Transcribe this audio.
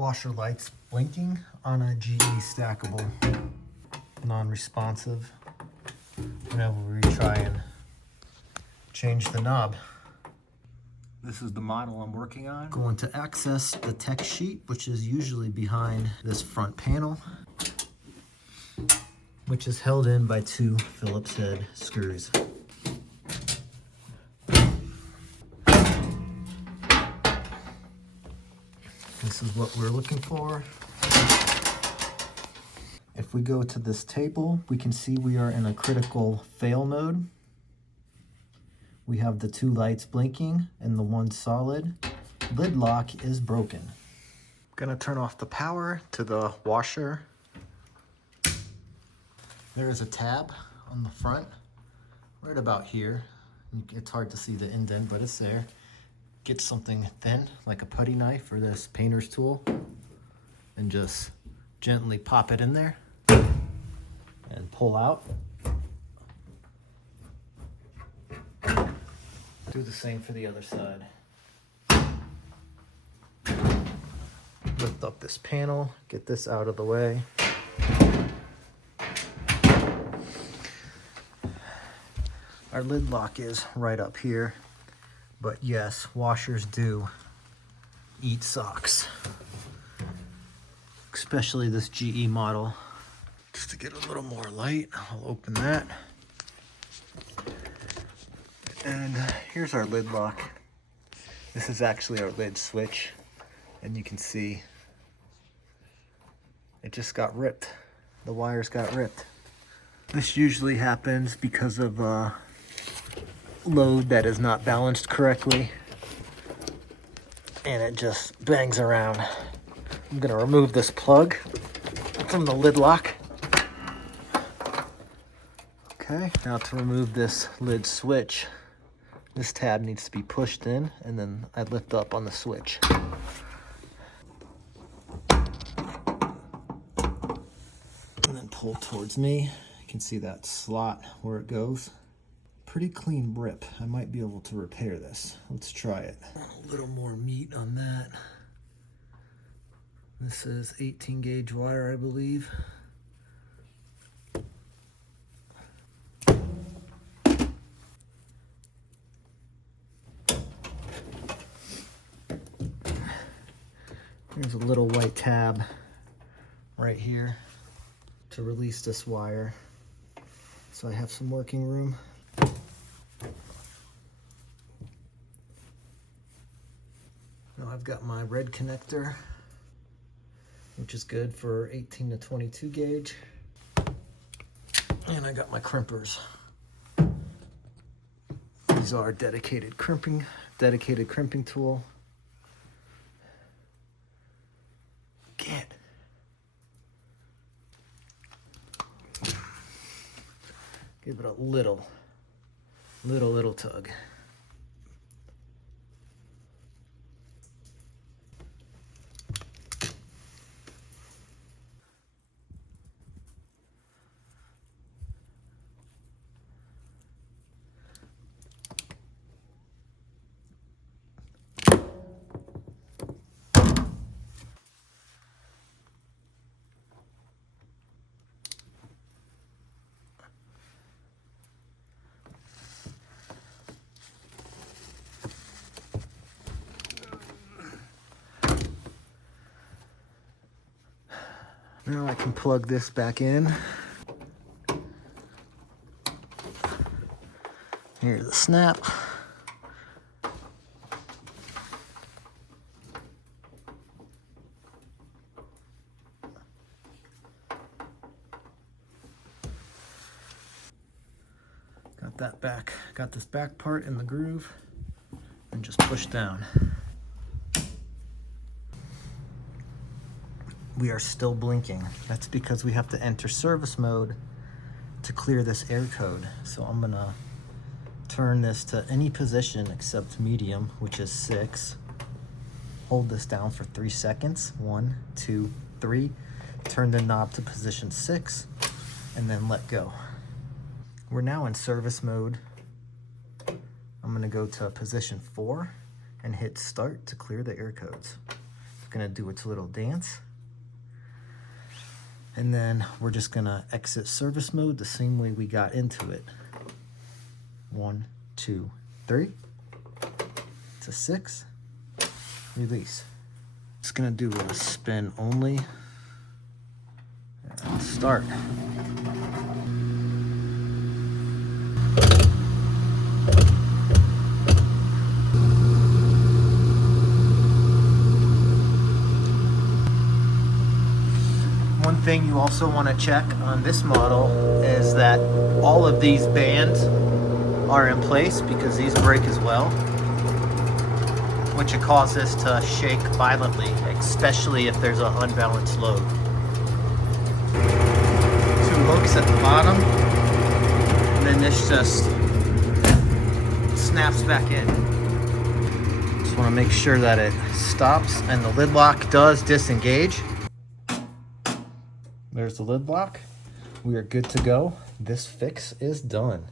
washer lights blinking on a GE stackable, non-responsive whenever we try and change the knob. This is the model I'm working on. Going to access the tech sheet, which is usually behind this front panel, which is held in by two Phillips head screws. This is what we're looking for. If we go to this table, we can see we are in a critical fail mode. We have the two lights blinking and the one solid. Lid lock is broken. I'm gonna turn off the power to the washer. There is a tab on the front, right about here. It's hard to see the indent, but it's there. Get something thin, like a putty knife or this painter's tool, and just gently pop it in there and pull out. Do the same for the other side. Lift up this panel, get this out of the way. Our lid lock is right up here, but yes, washers do eat socks, especially this GE model. Just to get a little more light, I'll open that. And here's our lid lock. This is actually our lid switch, and you can see it just got ripped. The wires got ripped. This usually happens because of load that is not balanced correctly, and it just bangs around. I'm gonna remove this plug from the lid lock. Okay, now to remove this lid switch, this tab needs to be pushed in, and then I lift up on the switch. And then pull towards me. You can see that slot where it goes. Pretty clean rip. I might be able to repair this. Let's try it. A little more meat on that. This is 18 gauge wire, I believe. There's a little white tab right here to release this wire, so I have some working room. Now I've got my red connector, which is good for 18 to 22 gauge. And I got my crimpers. These are dedicated crimping tool. Get. Give it a little tug. Now I can plug this back in. Here's the snap. Got that back. Got this back part in the groove, and just push down. We are still blinking. That's because we have to enter service mode to clear this air code. So I'm gonna turn this to any position except medium, which is 6. Hold this down for 3 seconds. 1, 2, 3. Turn the knob to position 6, and then let go. We're now in service mode. I'm gonna go to position 4 and hit start to clear the air codes. gonna do its little dance. And then we're just gonna exit service mode the same way we got into it. 1, 2, 3. To 6. Release. It's gonna do a spin only. And start. One thing you also want to check on this model is that all of these bands are in place because these break as well, which would cause this to shake violently, especially if there's an unbalanced load. 2 hooks at the bottom, and then this just snaps back in. Just want to make sure that it stops and the lid lock does disengage. There's the lid lock. We are good to go. This fix is done.